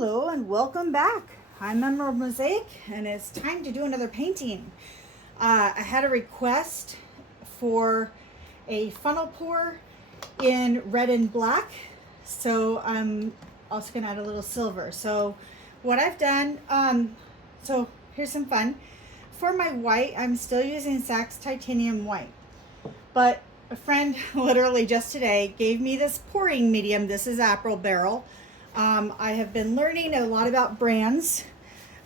Hello and welcome back. I'm Emerald Mosaic and it's time to do another painting. I had a request for a funnel pour in red and black, so I'm also going to add a little silver. So what I've done, so here's some fun. For my white, I'm still using Sax Titanium White, but a friend literally just today gave me this pouring medium. This is Apple Barrel. I have been learning a lot about brands.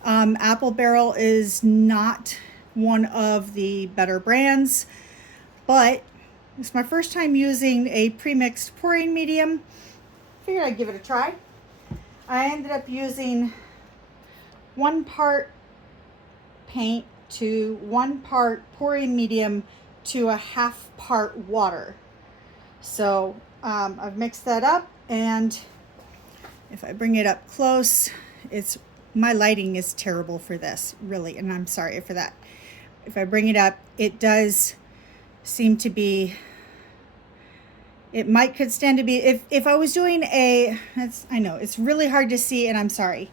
Apple Barrel is not one of the better brands, but it's my first time using a pre-mixed pouring medium. Figured I'd give it a try. I ended up using 1 part paint to 1 part pouring medium to a 1/2 part water. So I've mixed that up, and if I bring it up close, my lighting is terrible for this, really, and I'm sorry for that. If I bring it up, it does seem to be, could stand to be, if I was doing I know, it's really hard to see, and I'm sorry.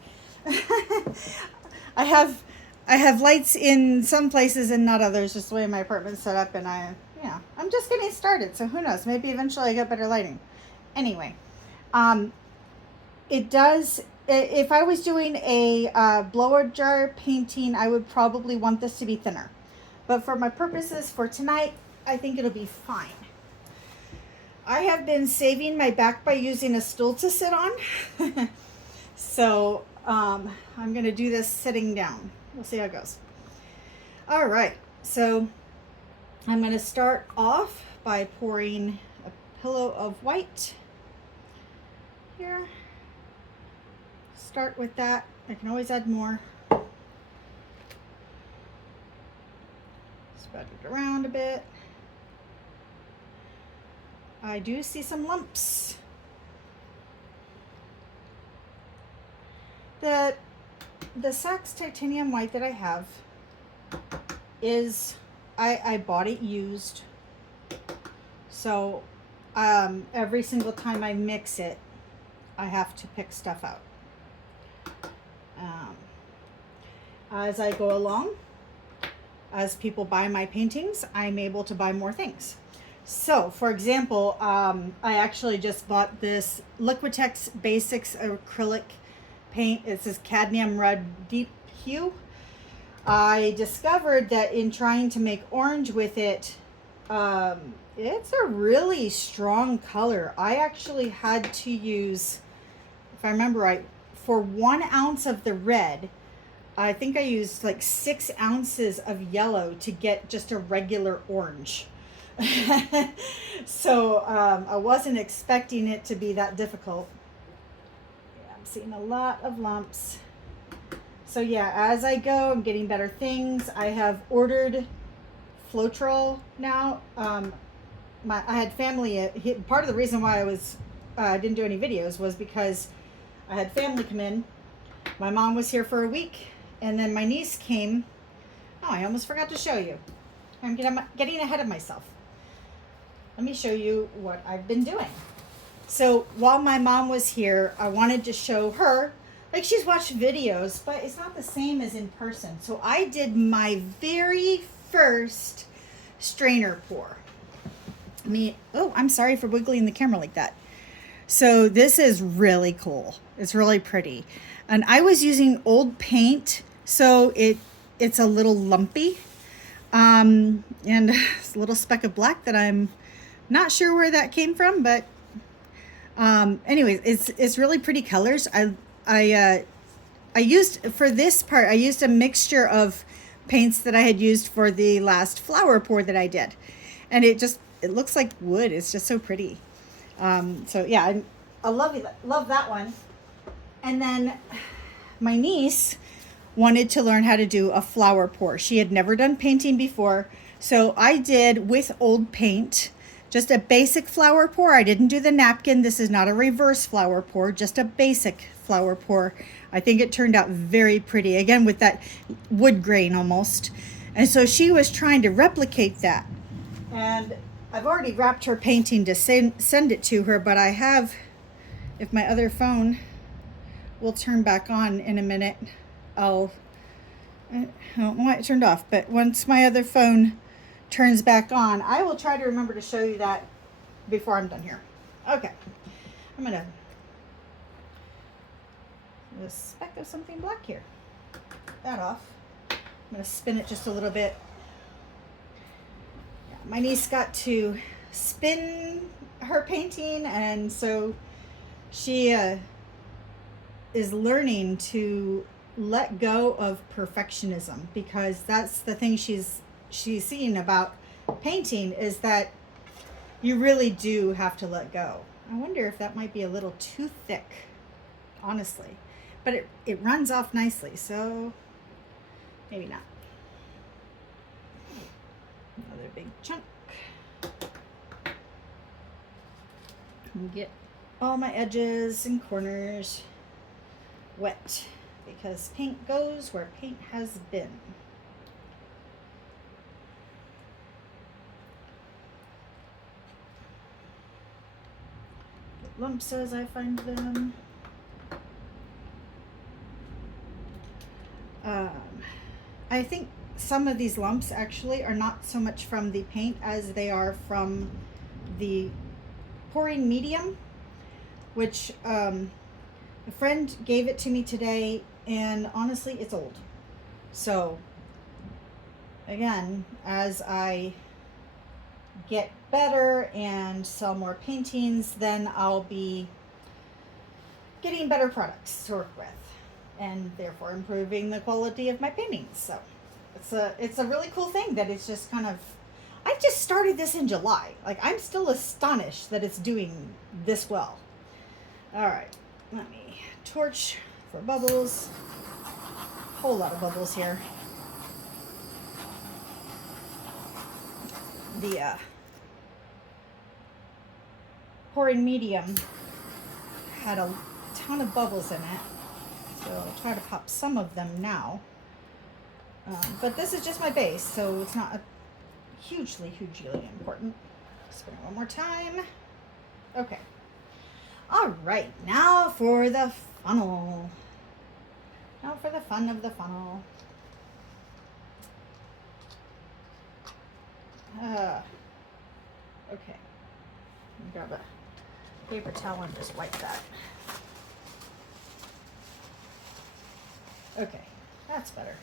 I have lights in some places and not others, just the way my apartment's set up, and I'm just getting started, so who knows, maybe eventually I get better lighting. Anyway, it does, if I was doing a blower jar painting, I would probably want this to be thinner. But for my purposes for tonight, I think it'll be fine. I have been saving my back by using a stool to sit on. So I'm going to do this sitting down. We'll see how it goes. All right, so I'm going to start off by pouring a pillow of white here. Start with that. I can always add more. Spread it around a bit. I do see some lumps. The Sax Titanium White that I have is, I bought it used. So every single time I mix it, I have to pick stuff out. As I go along, as people buy my paintings, I'm able to buy more things. So, for example, I actually just bought this Liquitex Basics acrylic paint. It's this cadmium red deep hue. I discovered that in trying to make orange with it, it's a really strong color. I actually had to use, if I remember right, for 1 ounce of the red, I think I used like 6 ounces of yellow to get just a regular orange. So I wasn't expecting it to be that difficult. Yeah, I'm seeing a lot of lumps. So yeah, as I go, I'm getting better things. I have ordered Floetrol now. I had family. Part of the reason why I didn't do any videos was because I had family come in. My mom was here for a week, and then my niece came. Oh, I almost forgot to show you. I'm getting ahead of myself. Let me show you what I've been doing. So while my mom was here, I wanted to show her, like, she's watched videos, but it's not the same as in person. So I did my very first strainer pour. Oh, I'm sorry for wiggling the camera like that. So this is really cool. It's really pretty. And I was using old paint, so it's a little lumpy. And it's a little speck of black that I'm not sure where that came from, but anyways, it's really pretty colors. I used, for this part, I used a mixture of paints that I had used for the last flower pour that I did. And it looks like wood. It's just so pretty. So yeah, I love that one. And then my niece wanted to learn how to do a flower pour. She had never done painting before. So I did, with old paint, just a basic flower pour. I didn't do the napkin. This is not a reverse flower pour, just a basic flower pour. I think it turned out very pretty. Again, with that wood grain almost. And so she was trying to replicate that. And I've already wrapped her painting to send it to her, but I have, if my other phone will turn back on in a minute. I don't know why it turned off, but once my other phone turns back on, I will try to remember to show you that before I'm done here. Okay, I'm gonna a speck of something black here. That off. I'm gonna spin it just a little bit. Yeah, my niece got to spin her painting, and so she is learning to let go of perfectionism, because that's the thing she's seeing about painting, is that you really do have to let go. I wonder if that might be a little too thick, honestly, but it runs off nicely, so maybe not. Another big chunk. And get all my edges and corners wet, because paint goes where paint has been. Get lumps as I find them. I think some of these lumps actually are not so much from the paint as they are from the pouring medium, which a friend gave it to me today, and honestly it's old. So again, as I get better and sell more paintings, then I'll be getting better products to work with, and therefore improving the quality of my paintings. So it's a really cool thing that it's just kind of, I just started this in July. Like, I'm still astonished that it's doing this well. All right, let me torch for bubbles. Whole lot of bubbles here. The pouring medium had a ton of bubbles in it, so I'll try to pop some of them now. But this is just my base, so it's not hugely important. Spin it one more time. Okay. All right, now for the funnel. Now for the fun of the funnel. Okay. Grab a paper towel and just wipe that. Okay, that's better.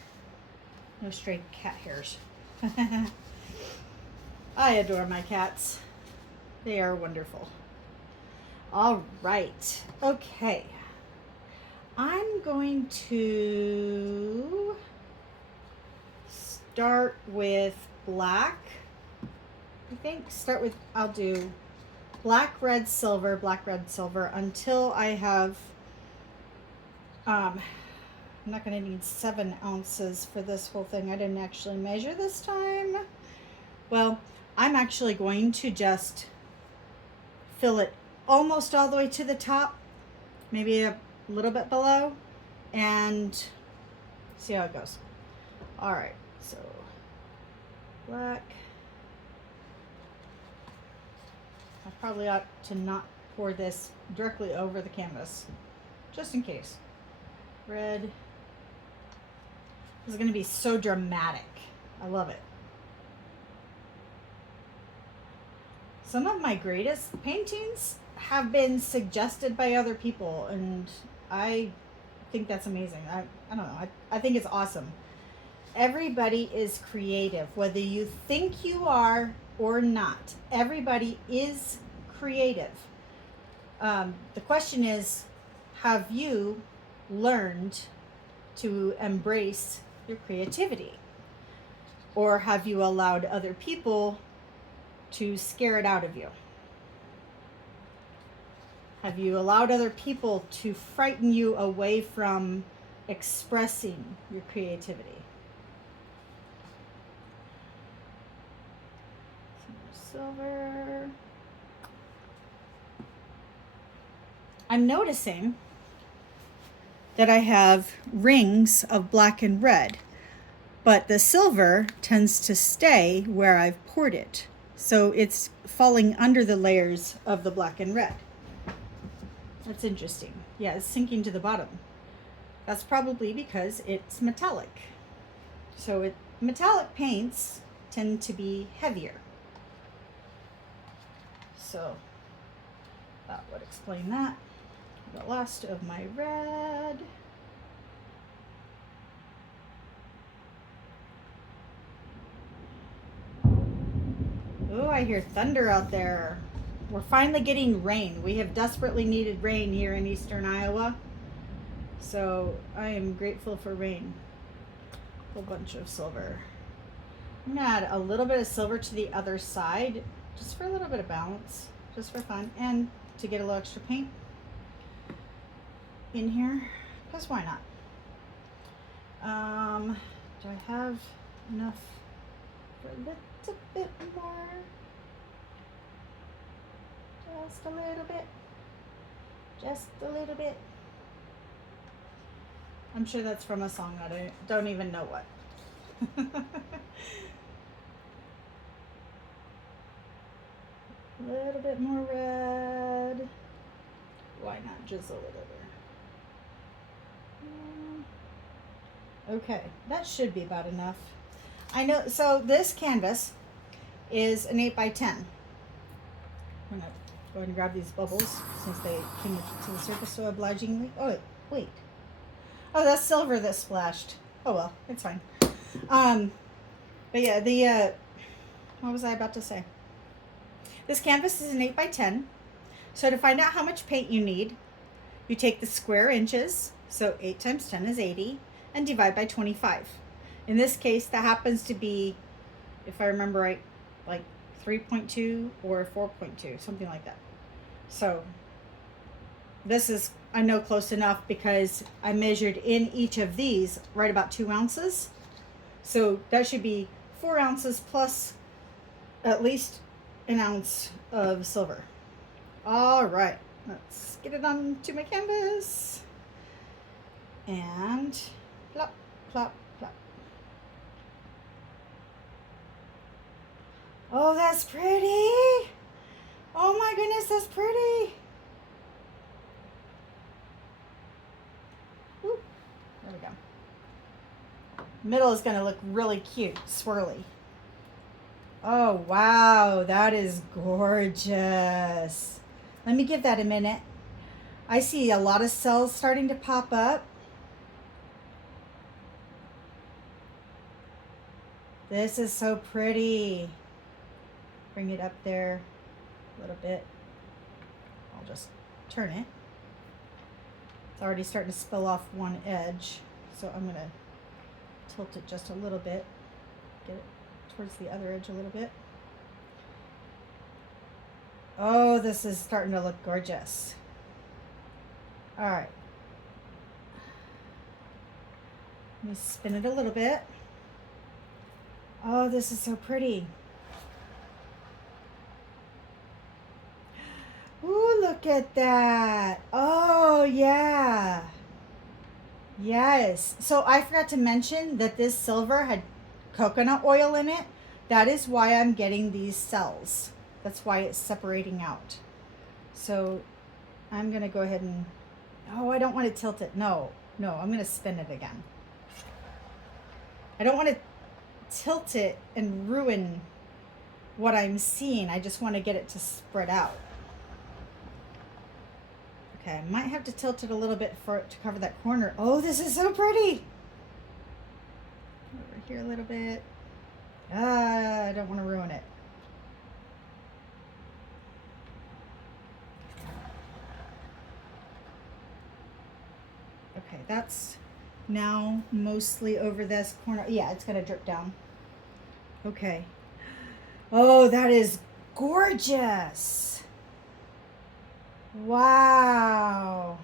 No stray cat hairs. I adore my cats. They are wonderful. All right. Okay. I'm going to start with black. I think I'll do black, red, silver, until I have, I'm not going to need 7 ounces for this whole thing. I didn't actually measure this time. Well, I'm actually going to just fill it almost all the way to the top, maybe a little bit below, and see how it goes. All right, so black. I probably ought to not pour this directly over the canvas, just in case. Red. This is going to be so dramatic. I love it. Some of my greatest paintings have been suggested by other people, and I think that's amazing. I don't know. I think it's awesome. Everybody is creative, whether you think you are or not. Everybody is creative. The question is, have you learned to embrace your creativity? Or have you allowed other people to scare it out of you? Have you allowed other people to frighten you away from expressing your creativity? Silver. I'm noticing that I have rings of black and red, but the silver tends to stay where I've poured it. So it's falling under the layers of the black and red. That's interesting. Yeah, it's sinking to the bottom. That's probably because it's metallic. So metallic paints tend to be heavier. So that would explain that. The last of my red. Oh, I hear thunder out there. We're finally getting rain. We have desperately needed rain here in eastern Iowa. So I am grateful for rain. A whole bunch of silver. I'm gonna add a little bit of silver to the other side, just for a little bit of balance, just for fun, and to get a little extra paint in here, because why not? Do I have enough for a little bit more? Just a little bit. Just a little bit. I'm sure that's from a song that I don't even know what. A little bit more red. Why not just a little bit? Okay, that should be about enough. I know, so this canvas is an 8 by 10. I'm gonna go ahead and grab these bubbles since they came to the surface so obligingly. Oh, wait. Oh, that's silver that splashed. Oh well, it's fine. But yeah, what was I about to say? This canvas is an 8 by 10. So to find out how much paint you need, you take the square inches, so 8 times 10 is 80, and divide by 25. In this case, that happens to be, if I remember right, like 3.2 or 4.2, something like that. So this is, I know, close enough because I measured in each of these right about 2 ounces. So that should be 4 ounces plus at least an ounce of silver. All right, let's get it onto my canvas. And plop, plop, plop. Oh, that's pretty. Oh my goodness, that's pretty. Ooh, there we go. Middle is gonna look really cute, swirly. Oh, wow, that is gorgeous. Let me give that a minute. I see a lot of cells starting to pop up. This is so pretty. Bring it up there a little bit. I'll just turn it. It's already starting to spill off one edge, so I'm gonna tilt it just a little bit. Get it towards the other edge a little bit. Oh, this is starting to look gorgeous. All right. Let me spin it a little bit. Oh, this is so pretty. Ooh, look at that. Oh, yeah. Yes. So I forgot to mention that this silver had coconut oil in it. That is why I'm getting these cells. That's why it's separating out. So I'm going to go ahead and, oh, I don't want to tilt it. No, I'm going to spin it again. I don't want to tilt it and ruin what I'm seeing. I just want to get it to spread out. Okay, I might have to tilt it a little bit for it to cover that corner. Oh, this is so pretty. Over here a little bit. I don't want to ruin it. Okay, that's now mostly over this corner. Yeah, it's gonna drip down. Okay. Oh, that is gorgeous. Wow.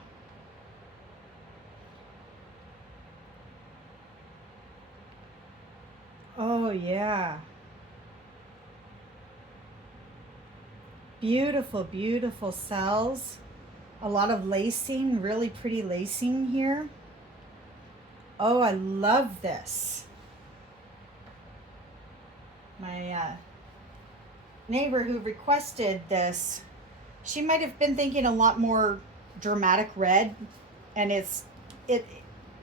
Oh, yeah. Beautiful, beautiful cells. A lot of lacing, really pretty lacing here. Oh, I love this. My neighbor who requested this, she might have been thinking a lot more dramatic red, and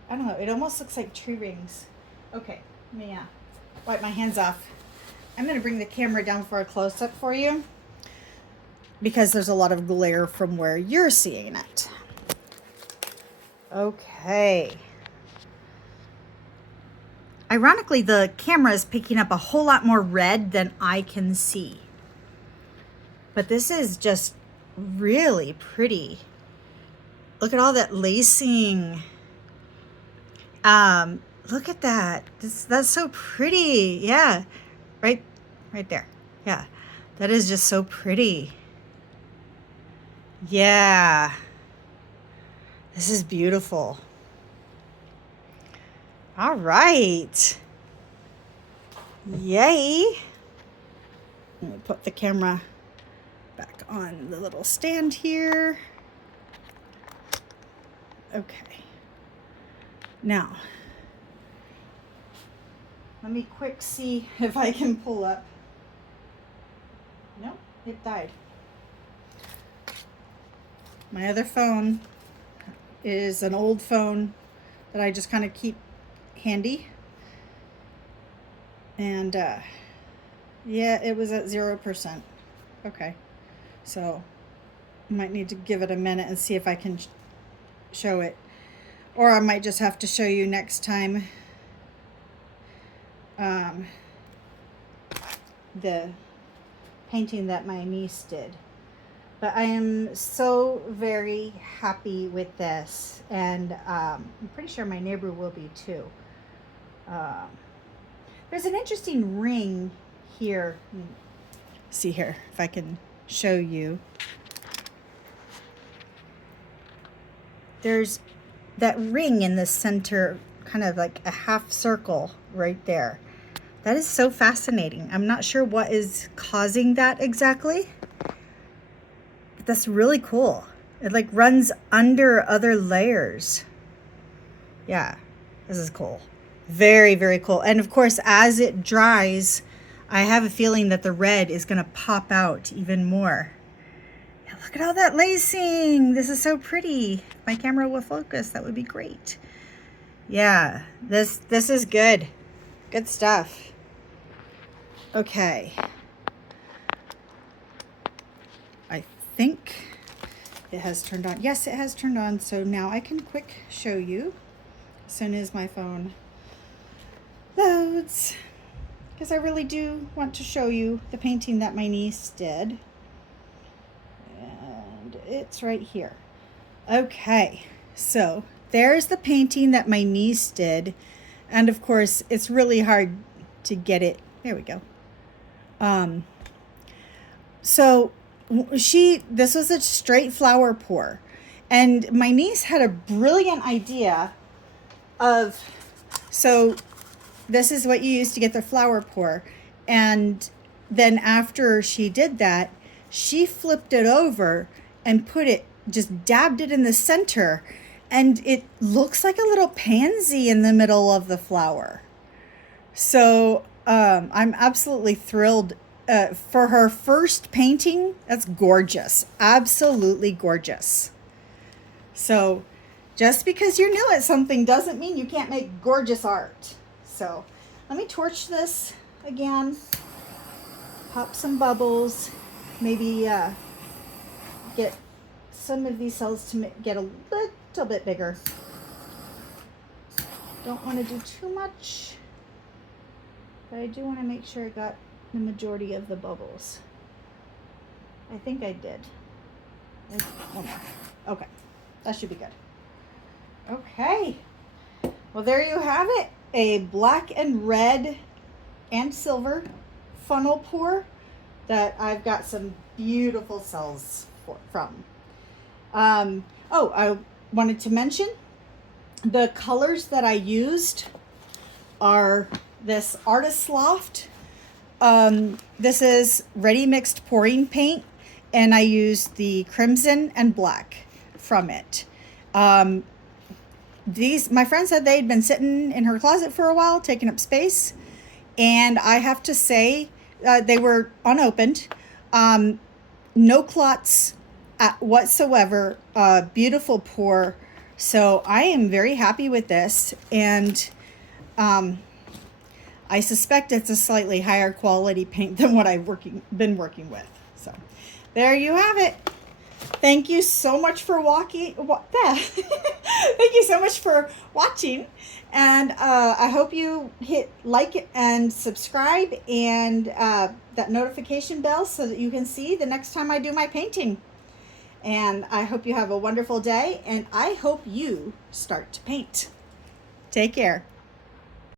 I don't know, it almost looks like tree rings. Okay, let me wipe my hands off. I'm going to bring the camera down for a close-up for you because there's a lot of glare from where you're seeing it. Okay. Ironically, the camera is picking up a whole lot more red than I can see. But this is just really pretty. Look at all that lacing. Look at that. That's so pretty. Yeah. Right there. Yeah. That is just so pretty. Yeah. This is beautiful. All right. Yay. Let me put the camera back on the little stand here. Okay. Now, let me quick see if I can pull up. Nope, it died. My other phone is an old phone that I just kind of keep handy. And yeah, it was at 0%. Okay. So I might need to give it a minute and see if I can show it. Or I might just have to show you next time the painting that my niece did. But I am so very happy with this, and I'm pretty sure my neighbor will be too. There's an interesting ring here. See here, if I can show you. There's that ring in the center, kind of like a half circle right there. That is so fascinating. I'm not sure what is causing that exactly, but that's really cool. It like runs under other layers. Yeah, this is cool. Very, very cool. And of course, as it dries, I have a feeling that the red is going to pop out even more. Yeah, look at all that lacing. This is so pretty. If my camera will focus, that would be great. Yeah, this is good. Good stuff. Okay. I think it has turned on. Yes, it has turned on. So now I can quick show you as soon as my phone loads, because I really do want to show you the painting that my niece did. And it's right here. Okay, so there's the painting that my niece did. And of course, it's really hard to get it. There we go. So this was a straight flower pour. And my niece had a brilliant idea of, so this is what you use to get the flower pour. And then after she did that, she flipped it over and just dabbed it in the center. And it looks like a little pansy in the middle of the flower. So I'm absolutely thrilled for her first painting. That's gorgeous. Absolutely gorgeous. So just because you're new at something doesn't mean you can't make gorgeous art. So let me torch this again, pop some bubbles, maybe get some of these cells to get a little bit bigger. Don't want to do too much, but I do want to make sure I got the majority of the bubbles. I think I did. Okay, that should be good. Okay, well there you have it. A black and red and silver funnel pour that I've got some beautiful cells from. I wanted to mention the colors that I used are this Artist Loft. This is ready mixed pouring paint, and I used the crimson and black from it. My friend said they'd been sitting in her closet for a while, taking up space. And I have to say, they were unopened. No clots whatsoever. Beautiful pour. So I am very happy with this, and I suspect it's a slightly higher quality paint than what I've been working with. So there you have it. Thank you so much for Thank you so much for watching, and I hope you hit like and subscribe and that notification bell so that you can see the next time I do my painting. And I hope you have a wonderful day, and I hope you start to paint. Take care.